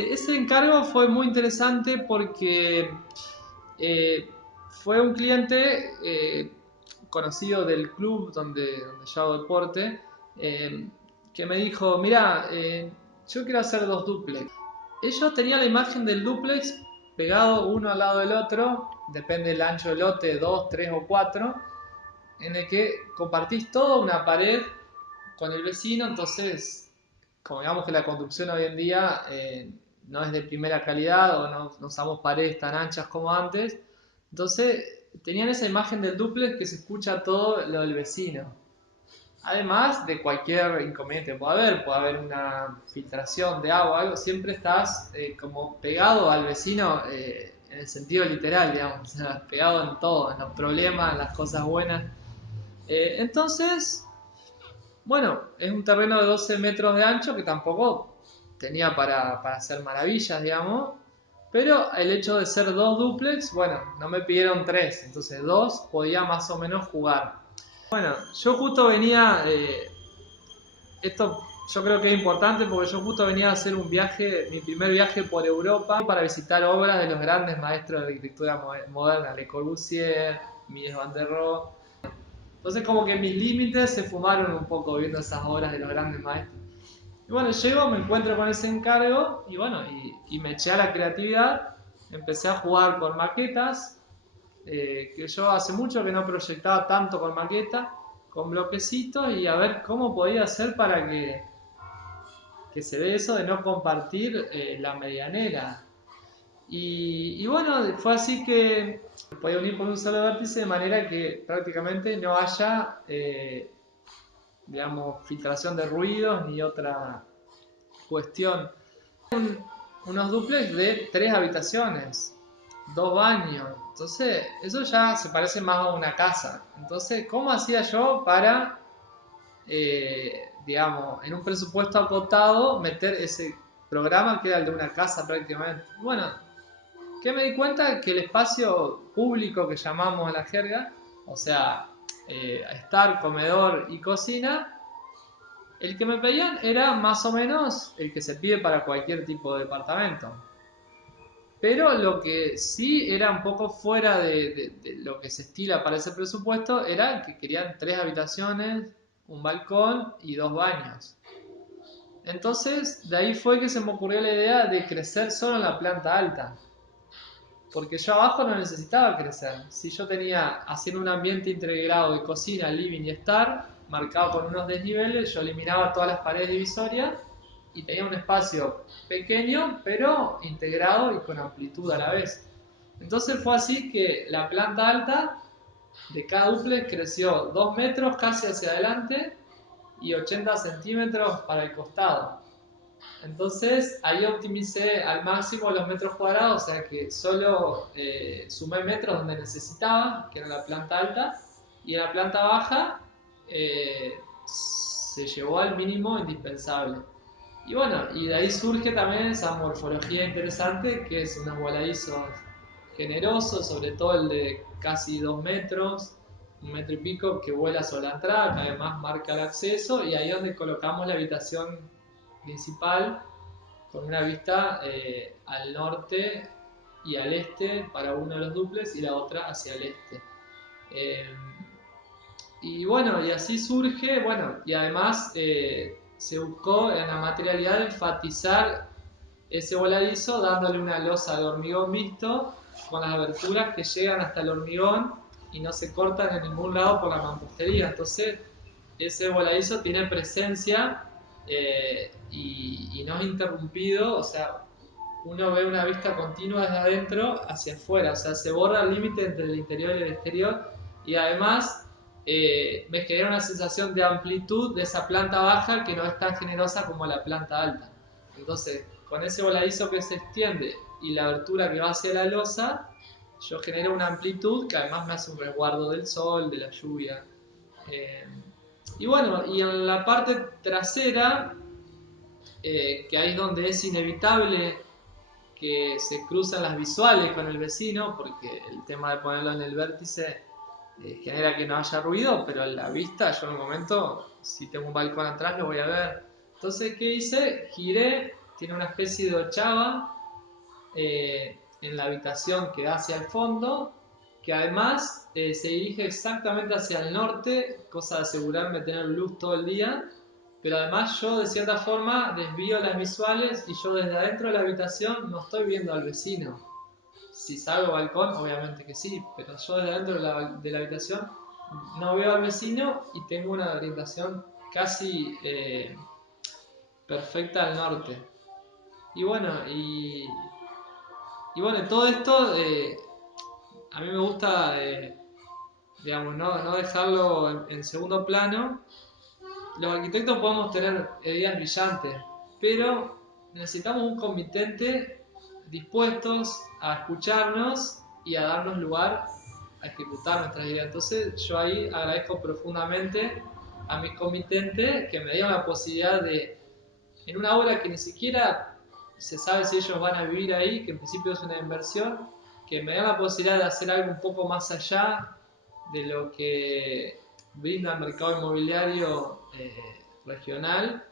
Ese encargo fue muy interesante porque fue un cliente conocido del club donde yo hago deporte, eh, que me dijo, mira, yo quiero hacer dos duplex. Ellos tenían la imagen del duplex pegado uno al lado del otro, depende del ancho del lote, 2, 3 o 4, en el que compartís toda una pared con el vecino. Entonces, como digamos que la construcción hoy en día no es de primera calidad o no usamos paredes tan anchas como antes, entonces tenían esa imagen del dúplex que se escucha todo lo del vecino. Además de cualquier inconveniente que pueda haber una filtración de agua, algo, siempre estás como pegado al vecino en el sentido literal, digamos, o sea, pegado en todo, en los problemas, en las cosas buenas. Entonces, bueno, es un terreno de 12 metros de ancho que tampoco tenía para hacer maravillas, digamos. Pero el hecho de ser dos duplex, bueno, no me pidieron tres, entonces dos podía más o menos jugar. Bueno, yo justo venía, esto yo creo que es importante porque yo justo venía a hacer un viaje, mi primer viaje por Europa para visitar obras de los grandes maestros de arquitectura moderna, Le Corbusier, Mies van der Rohe. Entonces como que mis límites se fumaron un poco viendo esas obras de los grandes maestros. Y bueno, llego, me encuentro con ese encargo y bueno, y me eché a la creatividad, empecé a jugar con maquetas, que yo hace mucho que no proyectaba tanto con maquetas, con bloquecitos y a ver cómo podía hacer para que se dé eso de no compartir la medianera. Y bueno, fue así que podía unir por un solo vértice de manera que prácticamente no haya, digamos, filtración de ruidos ni otra cuestión. Unos duplex de 3 habitaciones, 2 baños. Entonces, eso ya se parece más a una casa. Entonces, ¿cómo hacía yo para, digamos, en un presupuesto acotado, meter ese programa que era el de una casa prácticamente? Bueno, ¿qué me di cuenta? Que el espacio público que llamamos a la jerga, o sea, estar, comedor y cocina, el que me pedían era más o menos el que se pide para cualquier tipo de departamento. Pero lo que sí era un poco fuera de lo que se estila para ese presupuesto era que querían 3 habitaciones, un balcón y 2 baños. Entonces, de ahí fue que se me ocurrió la idea de crecer solo en la planta alta. Porque yo abajo no necesitaba crecer. Si yo tenía, haciendo un ambiente integrado de cocina, living y estar, marcado con unos desniveles, yo eliminaba todas las paredes divisorias y tenía un espacio pequeño, pero integrado y con amplitud a la vez. Entonces fue así que la planta alta de cada duplex creció 2 metros casi hacia adelante y 80 centímetros para el costado. Entonces ahí optimicé al máximo los metros cuadrados, o sea que solo sumé metros donde necesitaba, que era la planta alta, y en la planta baja se llevó al mínimo indispensable. Y bueno, y de ahí surge también esa morfología interesante que es unos voladizos generosos, sobre todo el de casi 2 metros, 1 metro y pico, que vuela sobre la entrada, que además marca el acceso, y ahí es donde colocamos la habitación principal con una vista al norte y al este para uno de los duples y la otra hacia el este. Eh, y bueno, y así surge, bueno, y además se buscó en la materialidad enfatizar ese voladizo dándole una losa de hormigón visto con las aberturas que llegan hasta el hormigón y no se cortan en ningún lado por la mampostería. Entonces, ese voladizo tiene presencia y no es interrumpido, o sea, uno ve una vista continua desde adentro hacia afuera, o sea, se borra el límite entre el interior y el exterior y además me genera una sensación de amplitud de esa planta baja que no es tan generosa como la planta alta. Entonces, con ese voladizo que se extiende y la abertura que va hacia la losa, yo genero una amplitud que además me hace un resguardo del sol, de la lluvia. Eh, y bueno, y en la parte trasera, que ahí es donde es inevitable que se cruzan las visuales con el vecino, porque el tema de ponerlo en el vértice genera que no haya ruido, pero en la vista, yo en un momento, si tengo un balcón atrás, lo voy a ver. Entonces, ¿qué hice? Giré tiene una especie de ochava en la habitación que da hacia el fondo, que además se dirige exactamente hacia el norte, cosa de asegurarme de tener luz todo el día, pero además yo de cierta forma desvío las visuales y yo desde adentro de la habitación no estoy viendo al vecino. Si salgo al balcón, obviamente que sí, pero yo desde adentro de la habitación no veo al vecino y tengo una orientación casi perfecta al norte. Y bueno, y bueno, todo esto a mí me gusta, digamos, no dejarlo en segundo plano. Los arquitectos podemos tener ideas brillantes, pero necesitamos un comitente dispuestos a escucharnos y a darnos lugar a ejecutar nuestras ideas. Entonces yo ahí agradezco profundamente a mis comitentes que me dieron la posibilidad de, en una obra que ni siquiera se sabe si ellos van a vivir ahí, que en principio es una inversión, que me den la posibilidad de hacer algo un poco más allá de lo que brinda el mercado inmobiliario regional,